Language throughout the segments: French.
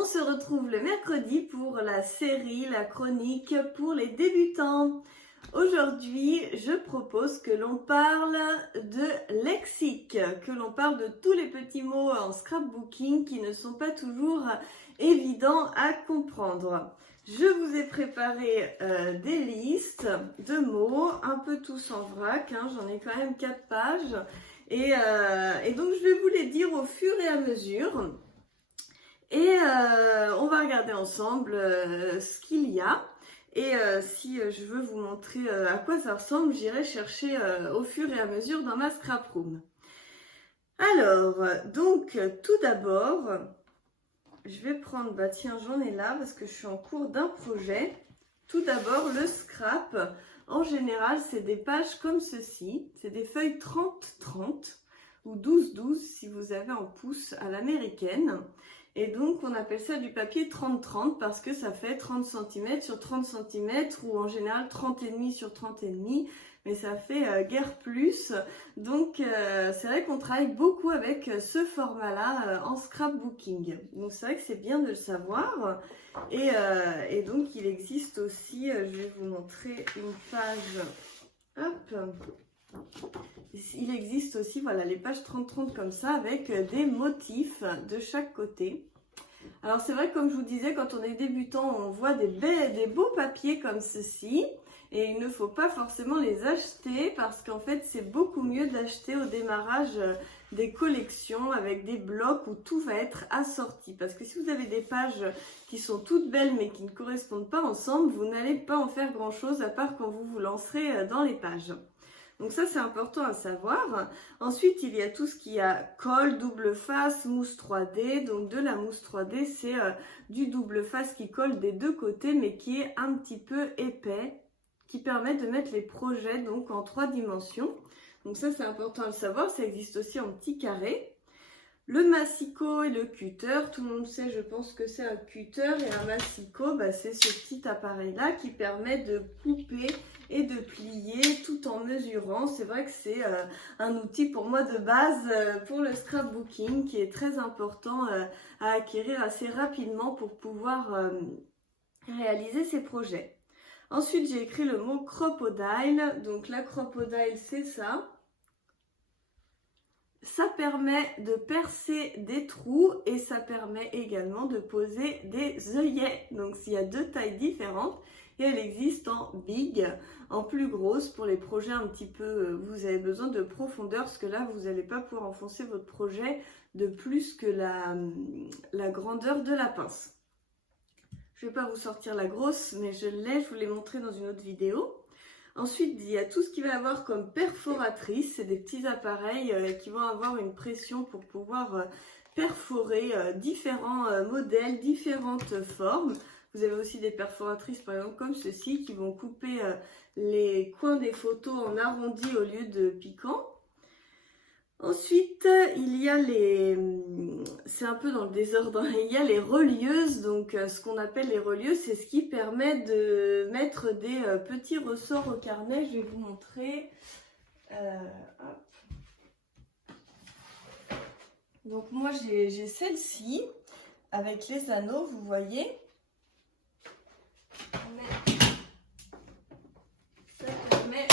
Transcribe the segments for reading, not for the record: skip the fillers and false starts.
On se retrouve le mercredi pour la série, la chronique pour les débutants. Aujourd'hui, je propose que l'on parle de lexique, que l'on parle de tous les petits mots en scrapbooking qui ne sont pas toujours évidents à comprendre. Je vous ai préparé des listes de mots, un peu tous en vrac, j'en ai quand même 4 pages. Et donc je vais vous les dire au fur et à mesure. Et on va regarder ensemble ce qu'il y a. Et si je veux vous montrer à quoi ça ressemble, j'irai chercher au fur et à mesure dans ma scrap room. Alors, donc tout d'abord, je vais prendre, tiens, j'en ai là parce que je suis en cours d'un projet. Tout d'abord, le scrap, en général, c'est des pages comme ceci. C'est des feuilles 30-30 ou 12-12 si vous avez en pouces à l'américaine. Et donc, on appelle ça du papier 30-30 parce que ça fait 30 cm sur 30 cm ou en général 30,5 sur 30,5. Mais ça fait guère plus. Donc, c'est vrai qu'on travaille beaucoup avec ce format-là en scrapbooking. Donc, c'est vrai que c'est bien de le savoir. Et donc, il existe aussi, je vais vous montrer une page. Hop. Il existe aussi, voilà, les pages 30-30 comme ça avec des motifs de chaque côté. Alors, c'est vrai que comme je vous disais, quand on est débutant, on voit des beaux papiers comme ceci. Et il ne faut pas forcément les acheter parce qu'en fait, c'est beaucoup mieux d'acheter au démarrage des collections avec des blocs où tout va être assorti. Parce que si vous avez des pages qui sont toutes belles mais qui ne correspondent pas ensemble, vous n'allez pas en faire grand chose à part quand vous vous lancerez dans les pages. Donc ça, c'est important à savoir. Ensuite, il y a tout ce qui a colle, double face, mousse 3D. Donc de la mousse 3D, c'est du double face qui colle des deux côtés mais qui est un petit peu épais, qui permet de mettre les projets donc en 3 dimensions. Donc ça, c'est important à le savoir. Ça existe aussi en petits carrés. Le massicot et le cutter, tout le monde sait, je pense que c'est un cutter et un massicot, c'est ce petit appareil-là qui permet de couper et de plier tout en mesurant. C'est vrai que c'est un outil pour moi de base pour le scrapbooking qui est très important à acquérir assez rapidement pour pouvoir réaliser ses projets. Ensuite, j'ai écrit le mot crocodile. Donc la crocodile, c'est ça. Ça permet de percer des trous et ça permet également de poser des œillets. Donc il y a 2 tailles différentes et elle existe en big, en plus grosse pour les projets un petit peu, vous avez besoin de profondeur parce que là vous n'allez pas pouvoir enfoncer votre projet de plus que la grandeur de la pince. Je ne vais pas vous sortir la grosse mais je vous l'ai montré dans une autre vidéo. Ensuite, il y a tout ce qu'il va y avoir comme perforatrice. C'est des petits appareils qui vont avoir une pression pour pouvoir perforer différents modèles, différentes formes. Vous avez aussi des perforatrices, par exemple, comme ceci, qui vont couper les coins des photos en arrondi au lieu de piquant. Ensuite, il y a c'est un peu dans le désordre, il y a les relieuses. Donc ce qu'on appelle les relieuses, c'est ce qui permet de mettre des petits ressorts au carnet. Je vais vous montrer. Donc moi j'ai celle-ci avec les anneaux, vous voyez. Ça permet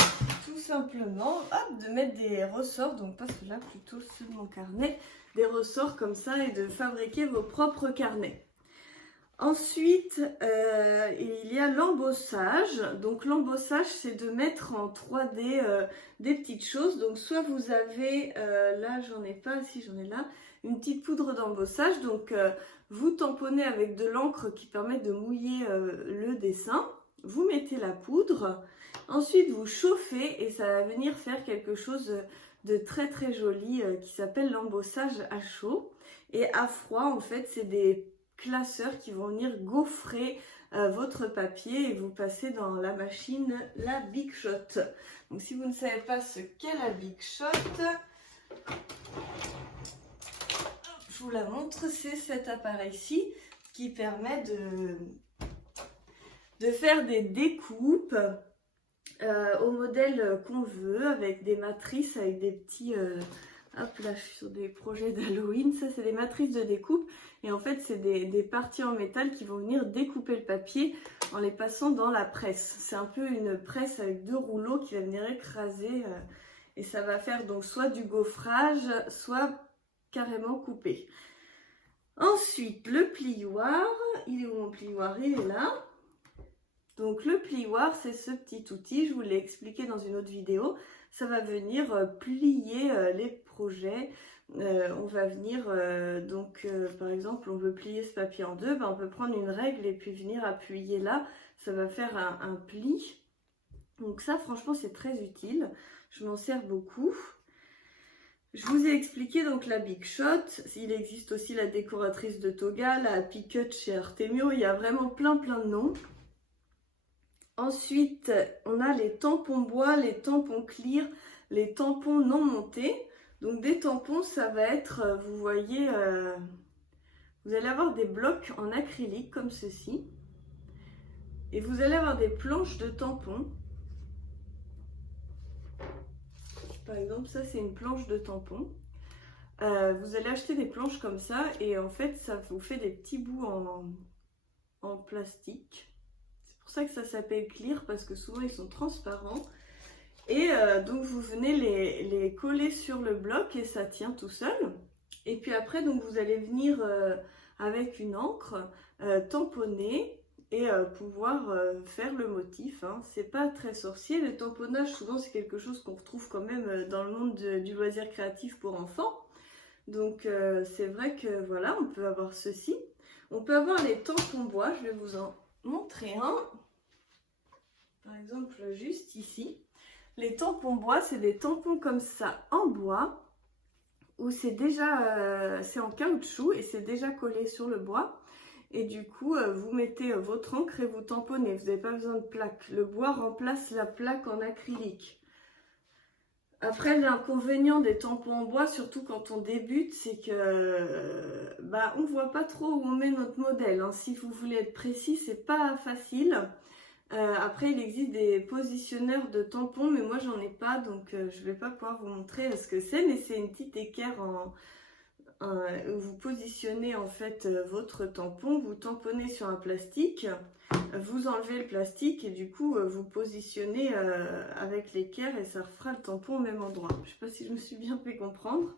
tout simplement de mettre des ressorts, donc pas ceux-là, plutôt ceux de mon carnet, des ressorts comme ça et de fabriquer vos propres carnets. Ensuite, il y a l'embossage. Donc l'embossage, c'est de mettre en 3D des petites choses. Donc soit vous avez, là j'en ai pas, si j'en ai là, une petite poudre d'embossage. Donc vous tamponnez avec de l'encre qui permet de mouiller le dessin. Vous mettez la poudre. Ensuite, vous chauffez et ça va venir faire quelque chose de très très joli qui s'appelle l'embossage à chaud. Et à froid, en fait, c'est des classeurs qui vont venir gaufrer votre papier et vous passez dans la machine la Big Shot. Donc si vous ne savez pas ce qu'est la Big Shot, je vous la montre. C'est cet appareil-ci qui permet de faire des découpes au modèle qu'on veut avec des matrices, avec des petits Hop là, je suis sur des projets d'Halloween. Ça, c'est des matrices de découpe. Et en fait, c'est des parties en métal qui vont venir découper le papier en les passant dans la presse. C'est un peu une presse avec 2 rouleaux qui va venir écraser. Et ça va faire donc soit du gaufrage, soit carrément coupé. Ensuite, le plioir. Il est où mon plioir? Il est là. Donc le plioir, c'est ce petit outil, je vous l'ai expliqué dans une autre vidéo. Ça va venir plier les projets. On va venir, par exemple, on veut plier ce papier en 2, on peut prendre une règle et puis venir appuyer là. Ça va faire un pli. Donc ça, franchement, c'est très utile. Je m'en sers beaucoup. Je vous ai expliqué donc la Big Shot. Il existe aussi la décoratrice de toga, la Happy Cut chez Artemio. Il y a vraiment plein de noms. Ensuite, on a les tampons bois, les tampons clear, les tampons non montés. Donc des tampons, ça va être, vous voyez, vous allez avoir des blocs en acrylique comme ceci. Et vous allez avoir des planches de tampons. Par exemple, ça c'est une planche de tampons. Vous allez acheter des planches comme ça et en fait, ça vous fait des petits bouts en plastique. C'est pour ça que ça s'appelle clear parce que souvent ils sont transparents. Et donc vous venez les coller sur le bloc et ça tient tout seul. Et puis après, donc vous allez venir avec une encre tamponner et pouvoir faire le motif. Hein. C'est pas très sorcier. Le tamponnage, souvent, c'est quelque chose qu'on retrouve quand même dans le monde du loisir créatif pour enfants. Donc c'est vrai que voilà, on peut avoir ceci. On peut avoir les tampons bois. Je vais vous en montrer un. Par exemple, juste ici. Les tampons bois, c'est des tampons comme ça en bois où c'est déjà c'est en caoutchouc et c'est déjà collé sur le bois. Et du coup, vous mettez votre encre et vous tamponnez. Vous n'avez pas besoin de plaque. Le bois remplace la plaque en acrylique. Après, l'inconvénient des tampons en bois, surtout quand on débute, c'est que on ne voit pas trop où on met notre modèle. Hein. Si vous voulez être précis, c'est pas facile. Après, il existe des positionneurs de tampons, mais moi j'en ai pas, donc je vais pas pouvoir vous montrer ce que c'est, mais c'est une petite équerre où vous positionnez en fait votre tampon, vous tamponnez sur un plastique, vous enlevez le plastique et du coup vous positionnez avec l'équerre et ça refera le tampon au même endroit. Je sais pas si je me suis bien fait comprendre.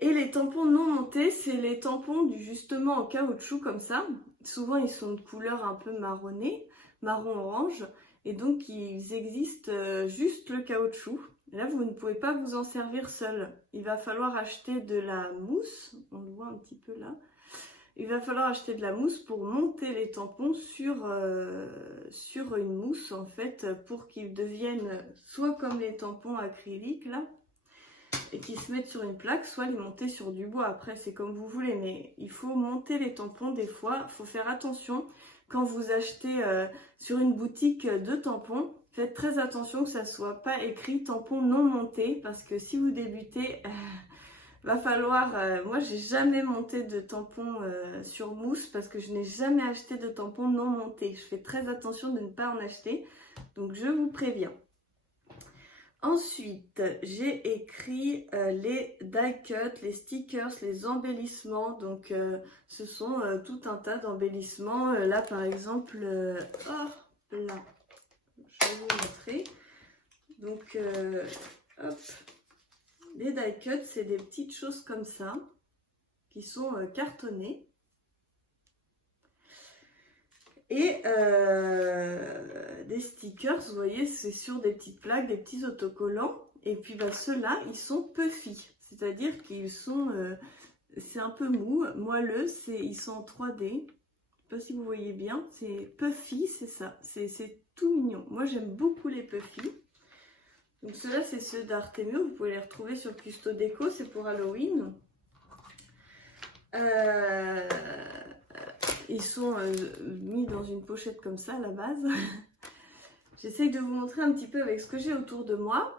Et les tampons non montés, c'est les tampons justement en caoutchouc comme ça. Souvent ils sont de couleur un peu marronnée, marron-orange, et donc ils existent juste le caoutchouc. Là, vous ne pouvez pas vous en servir seul. Il va falloir acheter de la mousse, on le voit un petit peu là. Il va falloir acheter de la mousse pour monter les tampons sur une mousse en fait, pour qu'ils deviennent soit comme les tampons acryliques là, et qui se mettent sur une plaque, soit les monter sur du bois. Après, c'est comme vous voulez, mais il faut monter les tampons des fois. Il faut faire attention quand vous achetez sur une boutique de tampons. Faites très attention que ça ne soit pas écrit tampon non monté, parce que si vous débutez, va falloir... moi, j'ai jamais monté de tampon sur mousse parce que je n'ai jamais acheté de tampon non monté. Je fais très attention de ne pas en acheter, donc je vous préviens. Ensuite, j'ai écrit les die cuts, les stickers, les embellissements. Donc, ce sont tout un tas d'embellissements. Là, par exemple, hop là, je vais vous montrer. Donc, hop, les die cuts, c'est des petites choses comme ça qui sont cartonnées. Et des stickers, vous voyez, c'est sur des petites plaques, des petits autocollants. Et puis ceux-là, ils sont puffy. C'est-à-dire qu'ils sont, c'est un peu mou, moelleux, ils sont en 3D. Je ne sais pas si vous voyez bien, c'est puffy, c'est ça. C'est tout mignon. Moi, j'aime beaucoup les puffy. Donc ceux-là, c'est ceux d'Artemio. Vous pouvez les retrouver sur Custo Déco, c'est pour Halloween. Ils sont mis dans une pochette comme ça à la base. J'essaye de vous montrer un petit peu avec ce que j'ai autour de moi.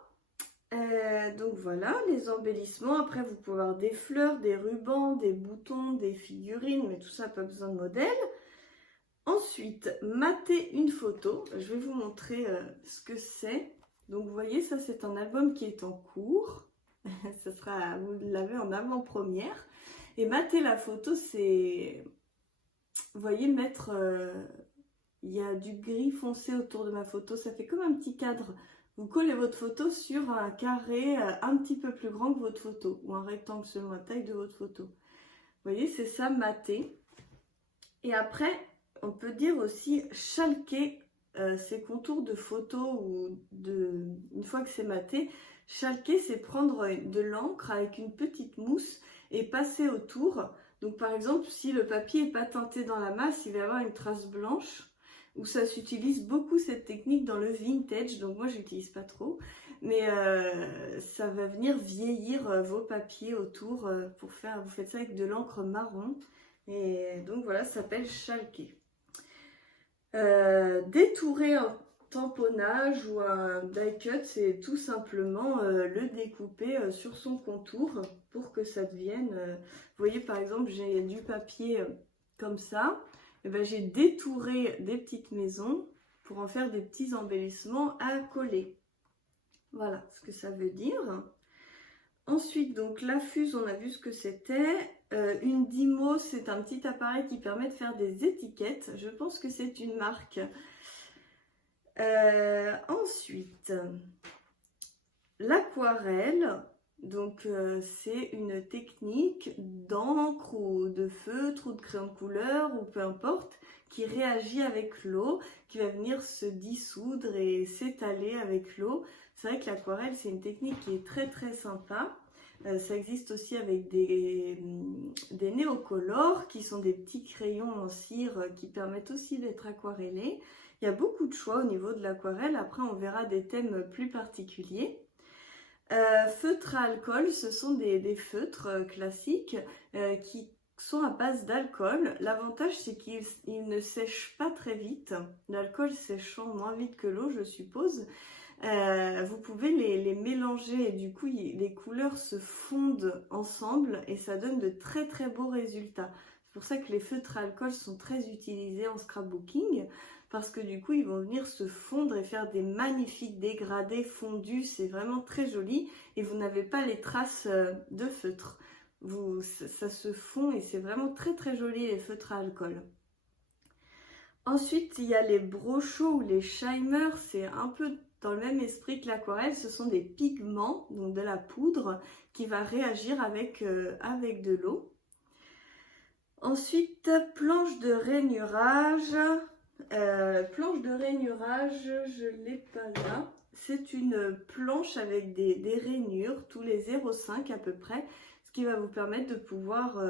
Donc voilà, les embellissements. Après, vous pouvez avoir des fleurs, des rubans, des boutons, des figurines, mais tout ça, pas besoin de modèle. Ensuite, mater une photo. Je vais vous montrer ce que c'est. Donc vous voyez, ça c'est un album qui est en cours. Vous l'avez en avant-première. Et mater la photo, c'est, vous voyez, il y a du gris foncé autour de ma photo, ça fait comme un petit cadre. Vous collez votre photo sur un carré un petit peu plus grand que votre photo, ou un rectangle selon la taille de votre photo. Vous voyez, c'est ça, mater. Et après, on peut dire aussi chalquer ces contours de photo, une fois que c'est maté. Chalquer, c'est prendre de l'encre avec une petite mousse et passer autour. Donc par exemple, si le papier n'est pas teinté dans la masse, il va y avoir une trace blanche. Où ça s'utilise beaucoup cette technique dans le vintage, donc moi j'utilise pas trop, mais ça va venir vieillir vos papiers autour vous faites ça avec de l'encre marron, et donc voilà, ça s'appelle chalquer. Détourer un tamponnage ou un die cut, c'est tout simplement le découper sur son contour pour que ça devienne, vous voyez par exemple j'ai du papier comme ça. Et ben, j'ai détouré des petites maisons pour en faire des petits embellissements à coller. Voilà ce que ça veut dire. Ensuite, donc la fuse, on a vu ce que c'était. Une Dymo, c'est un petit appareil qui permet de faire des étiquettes. Je pense que c'est une marque. Ensuite, l'aquarelle. Donc c'est une technique d'encre ou de feutre ou de crayon de couleur ou peu importe, qui réagit avec l'eau, qui va venir se dissoudre et s'étaler avec l'eau. C'est vrai que l'aquarelle, c'est une technique qui est très très sympa. Ça existe aussi avec des néocolores qui sont des petits crayons en cire qui permettent aussi d'être aquarellés. Il y a beaucoup de choix au niveau de l'aquarelle. Après on verra des thèmes plus particuliers. Feutres à alcool, ce sont des feutres classiques qui sont à base d'alcool. L'avantage, c'est qu'ils ne sèchent pas très vite. L'alcool séchant moins vite que l'eau, je suppose. Vous pouvez les mélanger et du coup, les couleurs se fondent ensemble et ça donne de très très beaux résultats. C'est pour ça que les feutres à alcool sont très utilisés en scrapbooking, parce que du coup ils vont venir se fondre et faire des magnifiques dégradés fondus, c'est vraiment très joli et vous n'avez pas les traces de feutre. Ça se fond et c'est vraiment très très joli les feutres à alcool. Ensuite il y a les brochaux ou les Scheimer, c'est un peu dans le même esprit que l'aquarelle, ce sont des pigments, donc de la poudre qui va réagir avec de l'eau. Ensuite, planche de rainurage. Planche de rainurage, je ne l'ai pas là. C'est une planche avec des rainures, tous les 0,5 à peu près, ce qui va vous permettre de pouvoir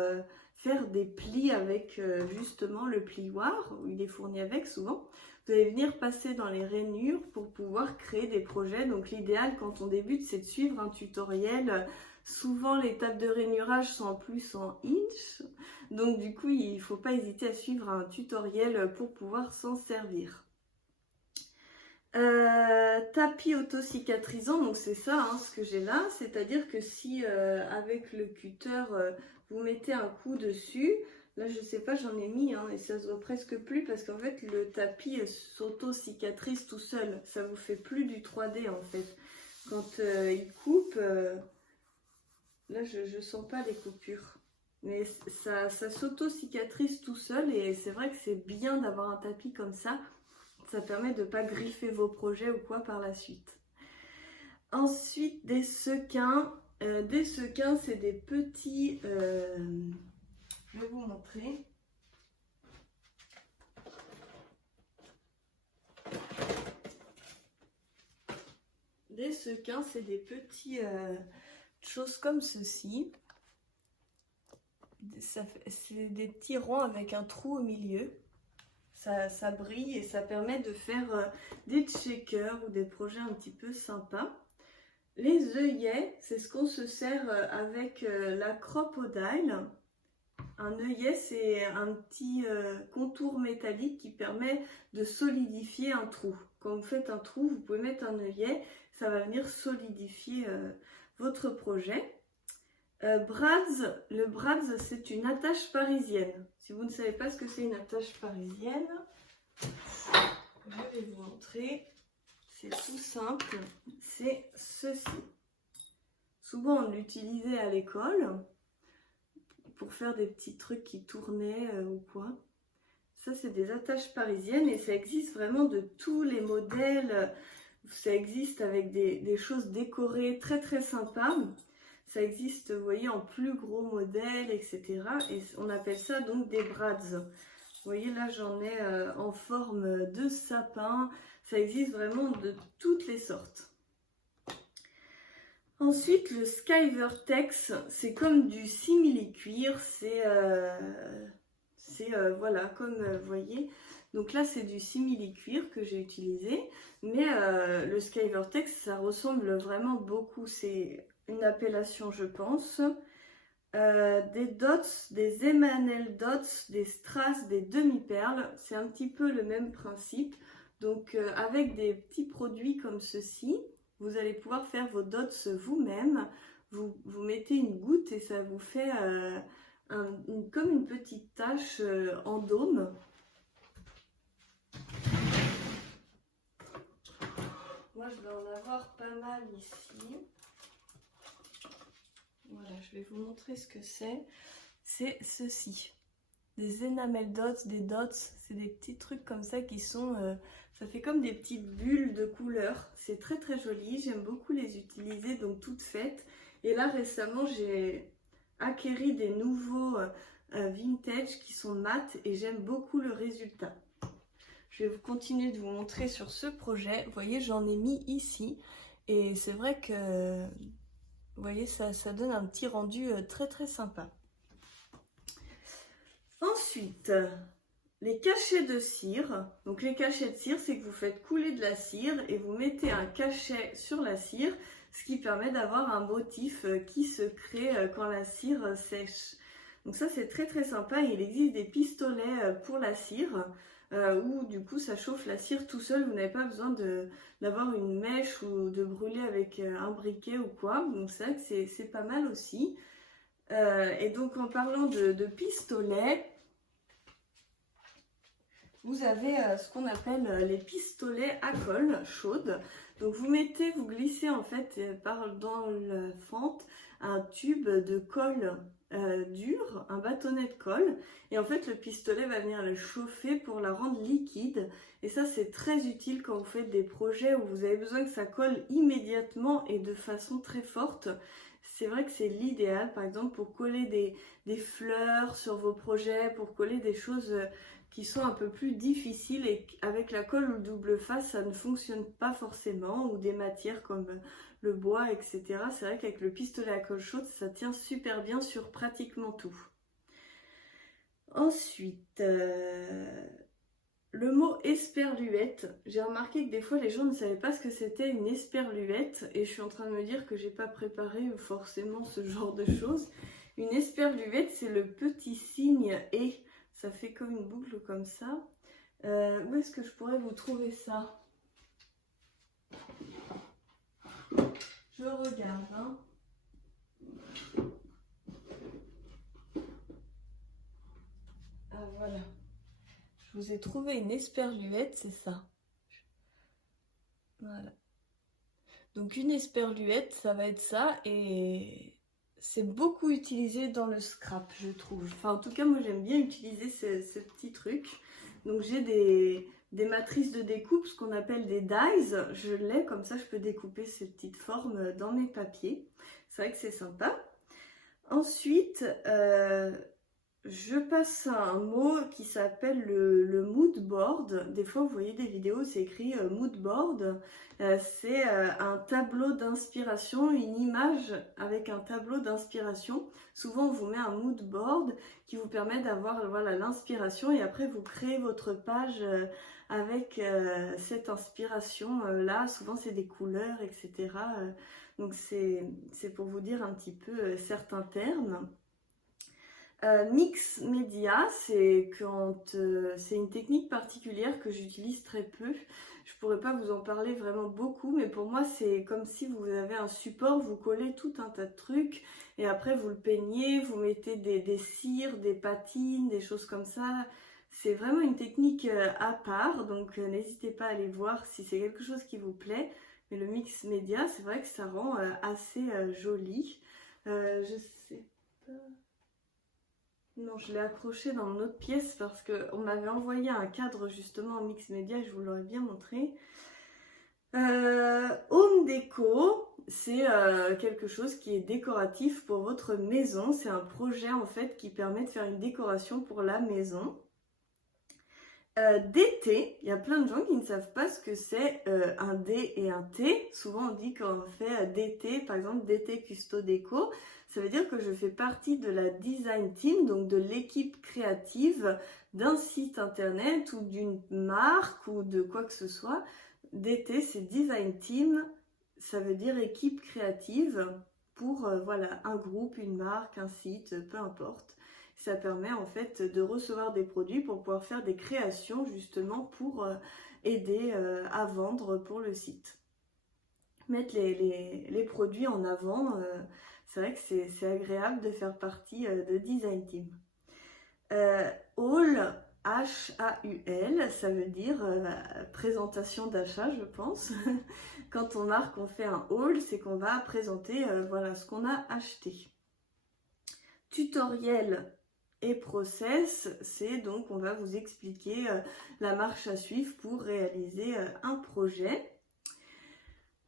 faire des plis avec justement le plioir, où il est fourni avec souvent. Vous allez venir passer dans les rainures pour pouvoir créer des projets. Donc l'idéal quand on débute, c'est de suivre un tutoriel. Souvent les tables de rainurage sont en plus en inch, donc du coup il ne faut pas hésiter à suivre un tutoriel pour pouvoir s'en servir. Tapis auto-cicatrisant, donc c'est ça hein, ce que j'ai là, c'est-à-dire que si avec le cutter vous mettez un coup dessus, là je sais pas, j'en ai mis hein, et ça se voit presque plus parce qu'en fait le tapis s'auto-cicatrise tout seul, ça vous fait plus du 3D en fait. Quand il coupe, là je sens pas les coupures, mais ça s'auto-cicatrise tout seul et c'est vrai que c'est bien d'avoir un tapis comme ça. Ça permet de ne pas griffer vos projets ou quoi par la suite. Ensuite, des sequins. Des sequins, c'est des petits... je vais vous montrer. Des sequins, c'est des petits choses comme ceci. C'est des petits ronds avec un trou au milieu. Ça brille et ça permet de faire des checkers ou des projets un petit peu sympas. Les œillets, c'est ce qu'on se sert avec la crocodile. Un œillet, c'est un petit contour métallique qui permet de solidifier un trou. Quand vous faites un trou, vous pouvez mettre un œillet, ça va venir solidifier votre projet. Brads, le brads c'est une attache parisienne. Si vous ne savez pas ce que c'est une attache parisienne, je vais vous montrer. C'est tout simple, c'est ceci. Souvent on l'utilisait à l'école pour faire des petits trucs qui tournaient ou quoi. Ça c'est des attaches parisiennes et ça existe vraiment de tous les modèles. Ça existe avec des choses décorées très très sympas. Ça existe, vous voyez, en plus gros modèles, etc. Et on appelle ça donc des brads. Vous voyez, là, j'en ai en forme de sapin. Ça existe vraiment de toutes les sortes. Ensuite, le Sky Vertex, c'est comme du simili-cuir. Voilà, comme vous voyez. Donc là, c'est du simili-cuir que j'ai utilisé. Mais le Sky Vertex, ça ressemble vraiment beaucoup. C'est une appellation, je pense. Des dots, des Emanel dots, des strass, des demi-perles. C'est un petit peu le même principe. Donc avec des petits produits comme ceci, vous allez pouvoir faire vos dots vous-même. Vous mettez une goutte et ça vous fait comme une petite tache en dôme. Moi je vais en avoir pas mal ici. Voilà, je vais vous montrer ce que c'est. C'est ceci. Des enamel dots, des dots, c'est des petits trucs comme ça qui sont... ça fait comme des petites bulles de couleurs. C'est très très joli, j'aime beaucoup les utiliser, donc toutes faites. Et là récemment, j'ai acquéri des nouveaux vintage qui sont mat et j'aime beaucoup le résultat. Je vais continuer de vous montrer sur ce projet. Vous voyez, j'en ai mis ici. Et c'est vrai que... Vous voyez, ça donne un petit rendu très très sympa. Ensuite, les cachets de cire. Donc les cachets de cire, c'est que vous faites couler de la cire et vous mettez un cachet sur la cire, ce qui permet d'avoir un motif qui se crée quand la cire sèche. Donc ça, c'est très très sympa. Il existe des pistolets pour la cire. Où du coup ça chauffe la cire tout seul, vous n'avez pas besoin d'avoir une mèche ou de brûler avec un briquet ou quoi, donc c'est vrai que c'est pas mal aussi. Et donc en parlant de pistolets, vous avez ce qu'on appelle les pistolets à colle chaude. Donc vous glissez en fait dans la fente un tube de colle dur, un bâtonnet de colle, et en fait le pistolet va venir le chauffer pour la rendre liquide, et ça c'est très utile quand vous faites des projets où vous avez besoin que ça colle immédiatement et de façon très forte. C'est vrai que c'est l'idéal, par exemple pour coller des fleurs sur vos projets, pour coller des choses qui sont un peu plus difficiles, et avec la colle ou le double face ça ne fonctionne pas forcément, ou des matières comme le bois, etc. C'est vrai qu'avec le pistolet à colle chaude, ça tient super bien sur pratiquement tout. Ensuite, le mot esperluette. J'ai remarqué que des fois les gens ne savaient pas ce que c'était une esperluette, et je suis en train de me dire que j'ai pas préparé forcément ce genre de choses. Une esperluette, c'est le petit signe et ça fait comme une boucle comme ça. Où est-ce que je pourrais vous trouver ça? Je regarde, hein. Ah voilà. Je vous ai trouvé une esperluette, c'est ça. Voilà. Donc une esperluette, ça va être ça, et c'est beaucoup utilisé dans le scrap, je trouve. Enfin, en tout cas, moi j'aime bien utiliser ce petit truc. Donc j'ai des matrices de découpe, ce qu'on appelle des dies. Je l'ai, comme ça je peux découper ces petites formes dans mes papiers. C'est vrai que c'est sympa. Ensuite, je passe à un mot qui s'appelle le mood board. Des fois, vous voyez des vidéos, c'est écrit mood board. C'est un tableau d'inspiration, une image avec un tableau d'inspiration. Souvent, on vous met un mood board qui vous permet d'avoir voilà, l'inspiration, et après, vous créez votre page avec cette inspiration-là. Souvent, c'est des couleurs, etc. Donc, c'est pour vous dire un petit peu certains termes. Mix média, c'est une technique particulière que j'utilise très peu. Je pourrais pas vous en parler vraiment beaucoup, mais pour moi c'est comme si vous avez un support, vous collez tout un tas de trucs et après vous le peignez, vous mettez des cires, des patines, des choses comme ça. C'est vraiment une technique à part, donc n'hésitez pas à aller voir si c'est quelque chose qui vous plaît. Mais le mix média, c'est vrai que ça rend assez joli. Je sais pas... Non, je l'ai accroché dans mon autre pièce parce qu'on m'avait envoyé un cadre justement en mix média, je vous l'aurais bien montré. Home déco, c'est quelque chose qui est décoratif pour votre maison. C'est un projet en fait qui permet de faire une décoration pour la maison. D'été, il y a plein de gens qui ne savent pas ce que c'est un D et un T. Souvent on dit qu'on fait d'été, par exemple d'été custo déco. Ça veut dire que je fais partie de la design team, donc de l'équipe créative d'un site internet ou d'une marque ou de quoi que ce soit. DT, c'est design team, ça veut dire équipe créative pour voilà, un groupe, une marque, un site, peu importe. Ça permet en fait de recevoir des produits pour pouvoir faire des créations justement pour aider à vendre pour le site. Mettre les produits en avant, c'est vrai que c'est agréable de faire partie de Design Team. Haul, H-A-U-L, ça veut dire présentation d'achat, je pense. Quand on marque, on fait un haul, c'est qu'on va présenter voilà, ce qu'on a acheté. Tutoriel et process, c'est donc on va vous expliquer la marche à suivre pour réaliser un projet.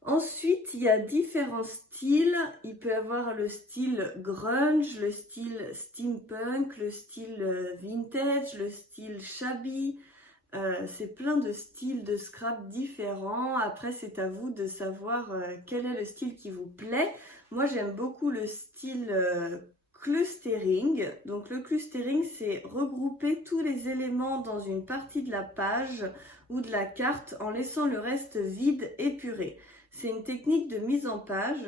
Ensuite, il y a différents styles. Il peut y avoir le style grunge, le style steampunk, le style vintage, le style shabby. C'est plein de styles de scrap différents. Après, c'est à vous de savoir quel est le style qui vous plaît. Moi, j'aime beaucoup le style clustering. Donc, le clustering, c'est regrouper tous les éléments dans une partie de la page ou de la carte en laissant le reste vide et épuré. C'est une technique de mise en page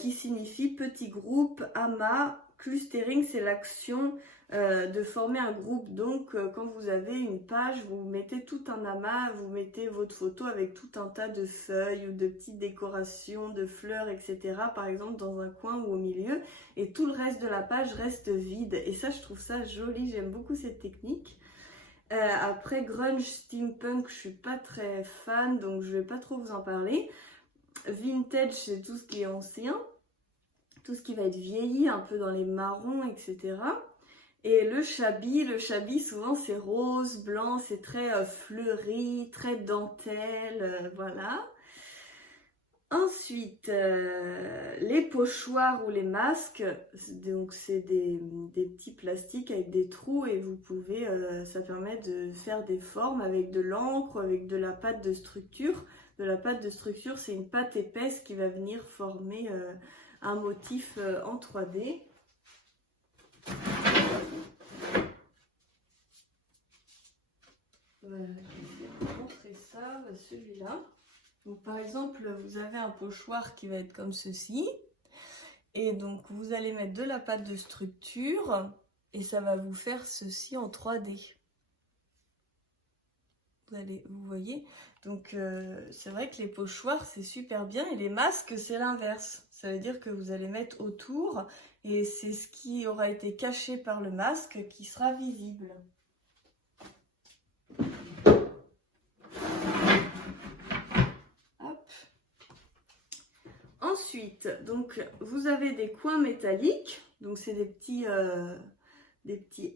qui signifie petit groupe, amas. Clustering, c'est l'action de former un groupe. Donc, quand vous avez une page, vous mettez tout un amas, vous mettez votre photo avec tout un tas de feuilles ou de petites décorations, de fleurs, etc. Par exemple, dans un coin ou au milieu. Et tout le reste de la page reste vide. Et ça, je trouve ça joli. J'aime beaucoup cette technique. Après, grunge, steampunk, je suis pas très fan, donc je vais pas trop vous en parler. Vintage, c'est tout ce qui est ancien, tout ce qui va être vieilli, un peu dans les marrons, etc. Et le shabby souvent c'est rose, blanc, c'est très fleuri, très dentelle, voilà. Ensuite, les pochoirs ou les masques, donc c'est des petits plastiques avec des trous et vous pouvez, ça permet de faire des formes avec de l'encre, avec de la pâte de structure. De la pâte de structure, c'est une pâte épaisse qui va venir former un motif en 3D. Voilà, je vais vous montrer ça, celui-là. Donc par exemple, vous avez un pochoir qui va être comme ceci. Et donc vous allez mettre de la pâte de structure et ça va vous faire ceci en 3D. Vous voyez, donc c'est vrai que les pochoirs c'est super bien et les masques c'est l'inverse. Ça veut dire que vous allez mettre autour et c'est ce qui aura été caché par le masque qui sera visible. Hop. Ensuite, donc vous avez des coins métalliques, donc c'est des petits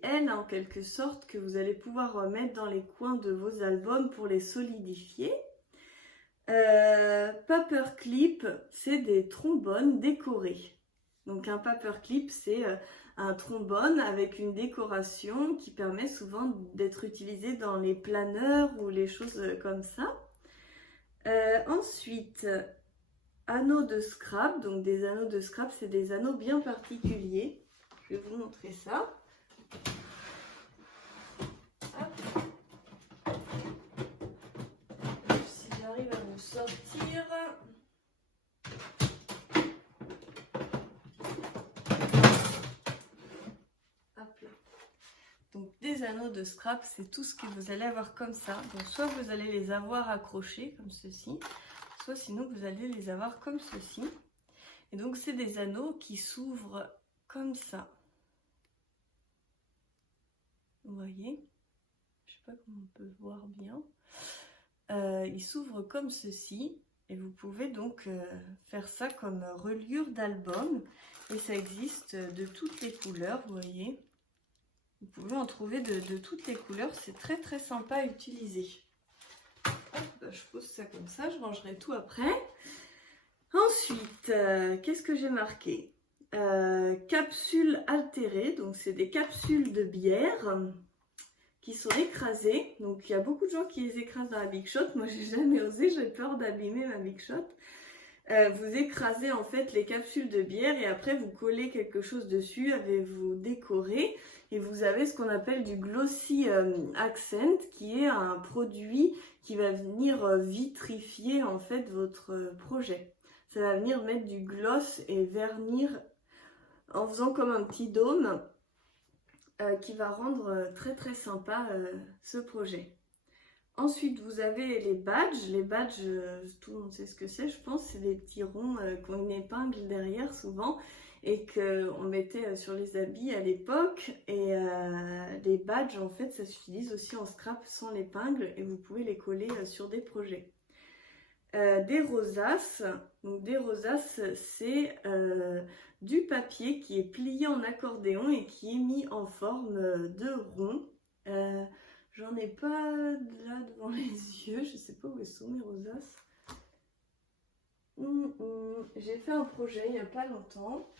L en quelque sorte que vous allez pouvoir mettre dans les coins de vos albums pour les solidifier. Paperclip, c'est des trombones décorés. Donc un paperclip, c'est un trombone avec une décoration qui permet souvent d'être utilisé dans les planeurs ou les choses comme ça. Ensuite, anneaux de scrap. Donc des anneaux de scrap, c'est des anneaux bien particuliers. Je vais vous montrer ça. Si j'arrive à vous sortir. Hop là. Donc des anneaux de scrap, c'est tout ce que vous allez avoir comme ça. Donc soit vous allez les avoir accrochés comme ceci, soit sinon vous allez les avoir comme ceci. Et donc c'est des anneaux qui s'ouvrent comme ça. Vous voyez? Je sais pas comment on peut voir bien. Ils s'ouvrent comme ceci Et vous pouvez donc faire ça comme reliure d'album. Et ça existe de toutes les couleurs, vous voyez. Vous pouvez en trouver de toutes les couleurs. C'est très très sympa à utiliser. Hop, je pose ça comme ça, je rangerai tout après. Ensuite, qu'est-ce que j'ai marqué? Capsules altérées, donc c'est des capsules de bière qui sont écrasées. Donc il y a beaucoup de gens qui les écrasent dans la Big Shot. Moi j'ai jamais osé, j'ai peur d'abîmer ma Big Shot. Vous écrasez en fait les capsules de bière et après vous collez quelque chose dessus, vous décorez et vous avez ce qu'on appelle du Glossy Accent qui est un produit qui va venir vitrifier en fait votre projet. Ça va venir mettre du gloss et vernir en faisant comme un petit dôme qui va rendre très très sympa ce projet. Ensuite, vous avez les badges. Les badges, tout le monde sait ce que c'est, je pense. C'est des petits ronds qui ont une épingle derrière souvent et qu'on mettait sur les habits à l'époque. Et les badges, en fait, ça s'utilise aussi en scrap sans l'épingle et vous pouvez les coller sur des projets. Des rosaces. Donc, des rosaces, c'est du papier qui est plié en accordéon et qui est mis en forme de rond. J'en ai pas là devant les yeux, je sais pas où sont mes rosaces. J'ai fait un projet il n'y a pas longtemps.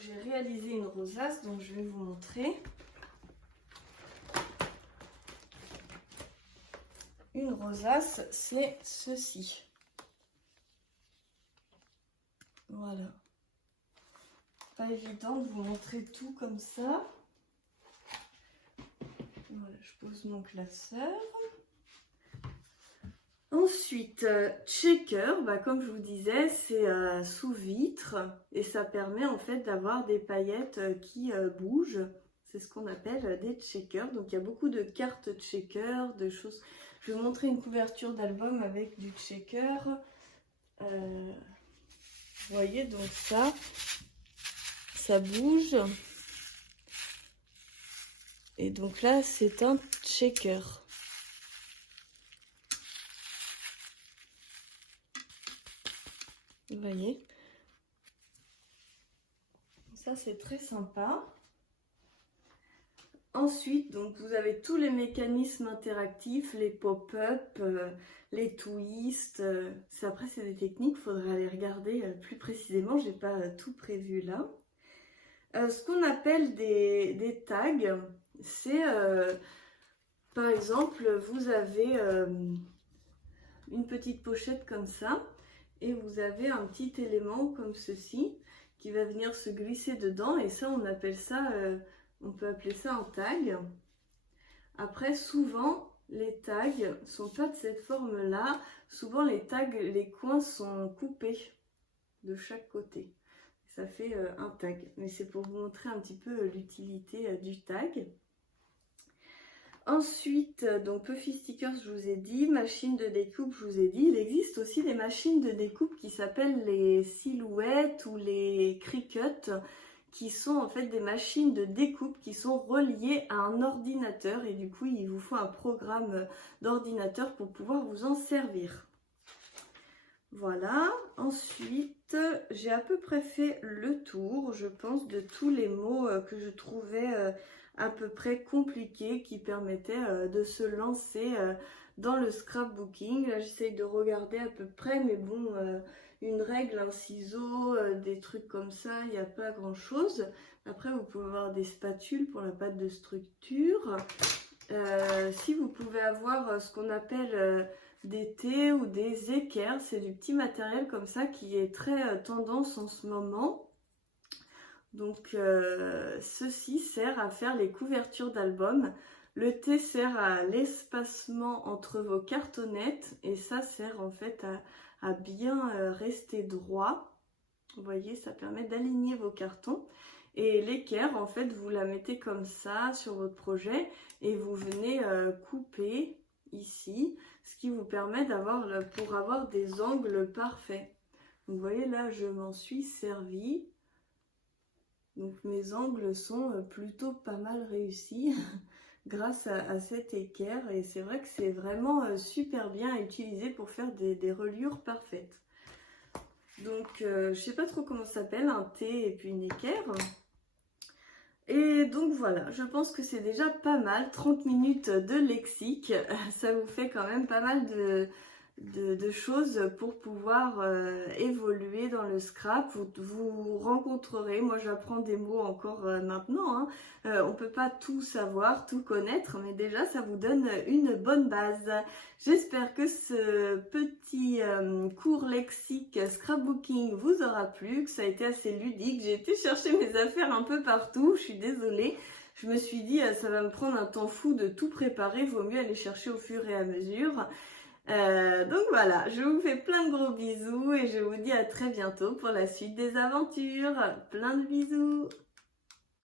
J'ai réalisé une rosace, donc je vais vous montrer. Une rosace, c'est ceci. Voilà. Pas évident de vous montrer tout comme ça. Voilà, je pose mon classeur. Ensuite, checker, comme je vous disais, c'est sous vitre et ça permet en fait d'avoir des paillettes qui bougent. C'est ce qu'on appelle des checkers. Donc il y a beaucoup de cartes checker, de choses. Je vais vous montrer une couverture d'album avec du checker. Vous voyez donc ça bouge. Et donc là, c'est un checker. Vous voyez? Ça, c'est très sympa. Ensuite, donc, vous avez tous les mécanismes interactifs, les pop-up, les twists. Après, c'est des techniques, il faudra aller regarder plus précisément. Je n'ai pas tout prévu là. Ce qu'on appelle des tags, c'est par exemple, vous avez une petite pochette comme ça et vous avez un petit élément comme ceci qui va venir se glisser dedans et ça on appelle ça, on peut appeler ça un tag. Après souvent les tags sont pas de cette forme là, souvent les tags, les coins sont coupés de chaque côté. Ça fait un tag, mais c'est pour vous montrer un petit peu l'utilité du tag. Ensuite, donc Puffy Stickers, je vous ai dit, machine de découpe, je vous ai dit. Il existe aussi des machines de découpe qui s'appellent les silhouettes ou les Cricut, qui sont en fait des machines de découpe qui sont reliées à un ordinateur et du coup, il vous faut un programme d'ordinateur pour pouvoir vous en servir. Voilà, ensuite j'ai à peu près fait le tour, je pense, de tous les mots que je trouvais à peu près compliqués qui permettaient de se lancer dans le scrapbooking. Là j'essaye de regarder à peu près, mais bon, une règle, un ciseau, des trucs comme ça, il n'y a pas grand chose. Après vous pouvez avoir des spatules pour la pâte de structure. Si vous pouvez avoir ce qu'on appelle des thés ou des équerres, c'est du petit matériel comme ça qui est très tendance en ce moment. Donc ceci sert à faire les couvertures d'albums. Le thé sert à l'espacement entre vos cartonnettes et ça sert en fait à bien rester droit. Vous voyez, ça permet d'aligner vos cartons. Et l'équerre, en fait, vous la mettez comme ça sur votre projet et vous venez couper ici, ce qui vous permet pour avoir des angles parfaits. Vous voyez, là, je m'en suis servi. Donc, mes angles sont plutôt pas mal réussis. grâce à cet équerre et c'est vrai que c'est vraiment super bien à utiliser pour faire des reliures parfaites. Donc je sais pas trop comment ça s'appelle, un thé et puis une équerre. Et donc voilà, je pense que c'est déjà pas mal, 30 minutes de lexique, ça vous fait quand même pas mal de choses pour pouvoir évoluer dans le scrap. Vous rencontrerez, moi j'apprends des mots encore maintenant, hein. On peut pas tout savoir, tout connaître, mais déjà ça vous donne une bonne base. J'espère que ce petit cours lexique scrapbooking vous aura plu, que ça a été assez ludique. J'ai été chercher mes affaires un peu partout, je suis désolée. Je me suis dit, ça va me prendre un temps fou de tout préparer, vaut mieux aller chercher au fur et à mesure. Donc voilà, je vous fais plein de gros bisous et je vous dis à très bientôt pour la suite des aventures. Plein de bisous!